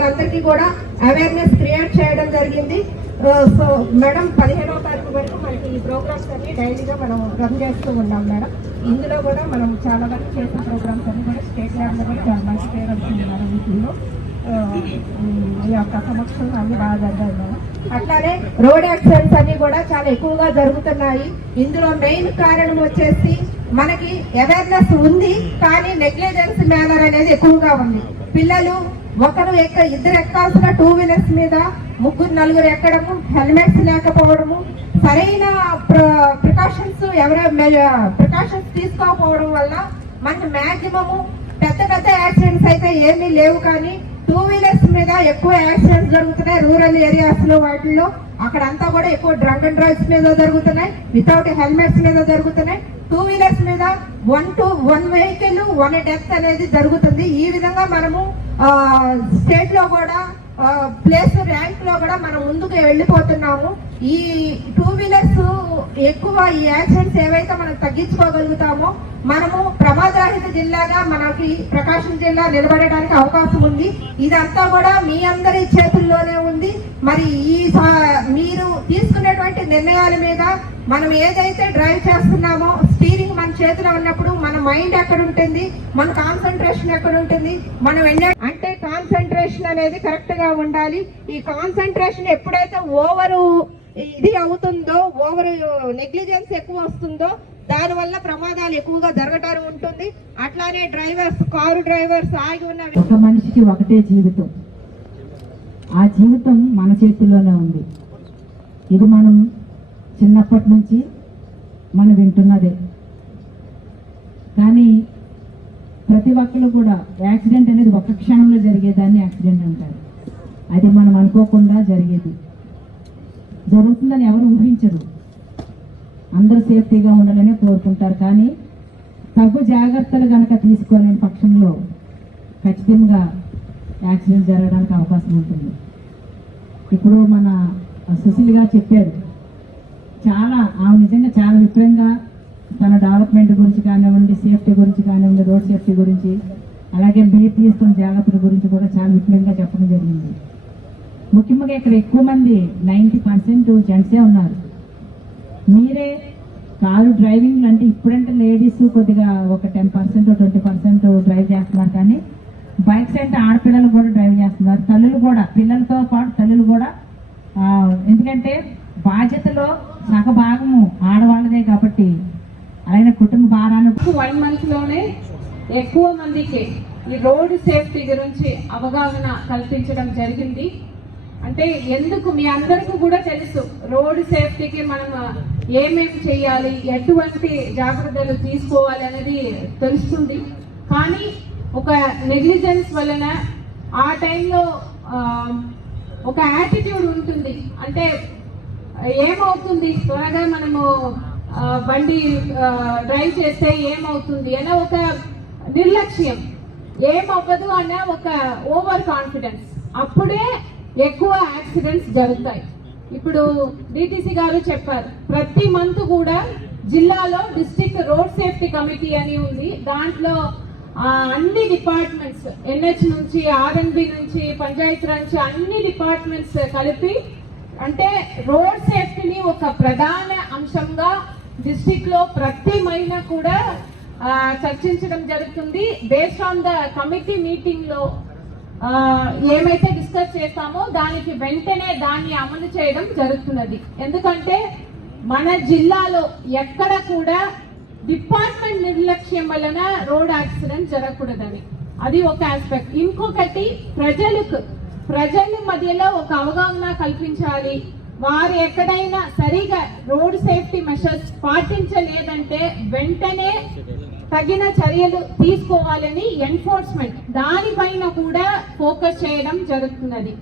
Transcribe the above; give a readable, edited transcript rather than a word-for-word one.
వారందరికీ కూడా awareness create చేయడం జరిగింది. సో మేడం 15వ తారీఖు వరకు మనకి ఈ ప్రోగ్రామ్స్ అన్ని డైలీగా మనం రన్ చేస్తూ ఉన్నాం మేడం. ఇందులో కూడా మనం చాలా వరకు చేసిన ప్రోగ్రామ్స్ అన్ని కూడా స్టేట్ లెవెల్లో కూడా చాలా మంచి పేరు వచ్చింది మేడం. వీటిల్లో ఈ యొక్క సమక్షంలో అన్ని బాగా జరిగాయి మేడం. అట్లానే రోడ్ యాక్సిడెంట్స్ అన్ని కూడా చాలా ఎక్కువగా జరుగుతున్నాయి. ఇందులో మెయిన్ కారణం వచ్చేసి మనకి అవేర్నెస్ ఉంది, కానీ నెగ్లిజెన్స్ మేనర్ అనేది ఎక్కువగా ఉంది. పిల్లలు ఒకరు ఇద్దరు ఎక్కాల్సిన 2 వీలర్స్ మీద 3-4 ఎక్కడము, హెల్మెట్స్ లేకపోవడము, సరైన ప్రికాషన్స్ ప్రికాషన్స్ తీసుకోకపోవడం వల్ల మనకి మ్యాక్సిమము పెద్ద యాక్సిడెంట్స్ అయితే ఏమీ లేవు, కానీ 2 వీలర్స్ మీద ఎక్కువ యాక్సిడెంట్స్ జరుగుతున్నాయి. రూరల్ ఏరియాస్ లో వాటిల్లో అక్కడంతా కూడా ఎక్కువ డ్రంక్ అండ్ డ్రైవ్స్ మీద జరుగుతున్నాయి, వితౌట్ హెల్మెట్స్ మీద జరుగుతున్నాయి. 2 వీలర్స్ మీద 1 వెహికల్ 1 డెత్ అనేది జరుగుతుంది. ఈ విధంగా మనము స్టేట్ లో కూడా ప్లేస్ ర్యాంక్ లో కూడా మనం ముందుకు వెళ్ళిపోతున్నాము. ఈ 2 వీలర్స్ ఎక్కువ ఈ యాక్సిడెంట్స్ ఏవైతే మనం తగ్గించుకోగలుగుతామో మనము ప్రమాదరహిత జిల్లాగా మనకి ప్రకాశం జిల్లా నిలబడడానికి అవకాశం ఉంది. ఇదంతా కూడా మీ అందరి చేతుల్లోనే ఉంది. మరి మీరు తీసుకునేటువంటి నిర్ణయాల మీద మనం ఏదైతే డ్రైవ్ చేస్తున్నామో, స్టీరింగ్ మన చేతిలో ఉన్నప్పుడు మన మైండ్ ఎక్కడ ఉంటుంది, మన కాన్సన్ట్రేషన్ ఎక్కడ ఉంటుంది, మనం అంటే కాన్సన్ట్రేషన్ అనేది కరెక్ట్ గా ఉండాలి. ఈ కాన్సన్ట్రేషన్ ఎప్పుడైతే ఓవరు ఇది అవుతుందో, ఓవర్ నెగ్లిజెన్స్ ఎక్కువ వస్తుందో దానివల్ల ప్రమాదాలు ఎక్కువగా జరగటం ఉంటుంది. అట్లానే కారు డ్రైవర్స్ ఆగి ఉన్న ఒక మనిషికి ఒకటే జీవితం, ఆ జీవితం మన చేతుల్లోనే ఉంది. ఇది మనం చిన్నప్పటి నుంచి మనం వింటున్నదే. కానీ ప్రతి ఒక్కరు కూడా యాక్సిడెంట్ అనేది ఒక క్షణంలో జరిగేదాన్ని యాక్సిడెంట్ అంటారు. అది మనం అనుకోకుండా జరుగుతుందని ఎవరు ఊహించరు. అందరూ సేఫ్టీగా ఉండాలని కోరుకుంటారు. కానీ తగు జాగ్రత్తలు కనుక తీసుకోలేని పక్షంలో ఖచ్చితంగా యాక్సిడెంట్ జరగడానికి అవకాశం ఉంటుంది. ఇప్పుడు మన సుశీల్ గారు చెప్పారు, ఆమె నిజంగా చాలా విపులంగా తన డెవలప్మెంట్ గురించి కానివ్వండి, సేఫ్టీ గురించి కానివ్వండి, రోడ్ సేఫ్టీ గురించి, అలాగే మీరు తీసుకున్న జాగ్రత్తల గురించి కూడా చాలా విపులంగా చెప్పడం జరిగింది. ముఖ్యంగా ఇక్కడ ఎక్కువ మంది 90% జెంట్సే ఉన్నారు. మీరే కారు డ్రైవింగ్ అంటే ఇప్పుడంటే లేడీస్ కొద్దిగా ఒక 10% 20% డ్రైవ్ చేస్తున్నారు, కానీ బైక్స్ అంటే ఆడపిల్లలు కూడా డ్రైవ్ చేస్తున్నారు. తల్లులు కూడా, పిల్లలతో పాటు తల్లులు కూడా. ఎందుకంటే బాధ్యతలో సగభాగము ఆడవాళ్ళదే కాబట్టి అలాగే కుటుంబ భారాన్ని 1 month లోనే ఎక్కువ మందికి ఈ రోడ్డు సేఫ్టీ గురించి అవగాహన కల్పించడం జరిగింది. అంటే ఎందుకు మీ అందరికీ కూడా తెలుసు, రోడ్డు సేఫ్టీకి మనం ఏమేమి చేయాలి, ఎటువంటి జాగ్రత్తలు తీసుకోవాలి అనేది తెలుస్తుంది. కానీ ఒక నెగ్లిజెన్స్ వలన ఆ టైంలో ఒక యాటిట్యూడ్ ఉంటుంది. అంటే ఏమవుతుంది, త్వరగా మనము బండి డ్రైవ్ చేస్తే ఏమవుతుంది అనే ఒక నిర్లక్ష్యం, ఏమవ్వదు అనే ఒక ఓవర్ కాన్ఫిడెన్స్, అప్పుడే ఎక్కువ యాక్సిడెంట్స్ జరుగుతాయి. ఇప్పుడు డిటిసి గారు చెప్పారు, ప్రతి మంత్ కూడా జిల్లాలో డిస్ట్రిక్ట్ రోడ్ సేఫ్టీ కమిటీ అని ఉంది. దాంట్లో అన్ని డిపార్ట్మెంట్స్, ఎన్హెచ్ నుంచి, ఆర్ఎన్బి నుంచి, పంచాయతీ నుంచి అన్ని డిపార్ట్మెంట్స్ కలిపి, అంటే రోడ్ సేఫ్టీని ఒక ప్రధాన అంశంగా డిస్ట్రిక్ట్ లో ప్రతి మహిళ కూడా చర్చించడం జరుగుతుంది. Based on the committee meeting లో ఏమైతే డిస్కస్ చేస్తామో దానికి వెంటనే దాన్ని అమలు చేయడం జరుగుతున్నది. ఎందుకంటే మన జిల్లాలో ఎక్కడ కూడా డిపార్ట్మెంట్ నిర్లక్ష్యం వలన రోడ్ యాక్సిడెంట్ జరగకూడదని, అది ఒక ఆస్పెక్ట్. ఇంకొకటి ప్రజల మధ్యలో ఒక అవగాహన కల్పించాలి. వారు ఎక్కడైనా సరిగా రోడ్ సేఫ్టీ మెషర్స్ పాటించలేదంటే వెంటనే తగిన చర్యలు తీసుకోవాలని ఎన్ఫోర్స్మెంట్ దానిపైన కూడా ఫోకస్ చేయడం జరుగుతున్నది.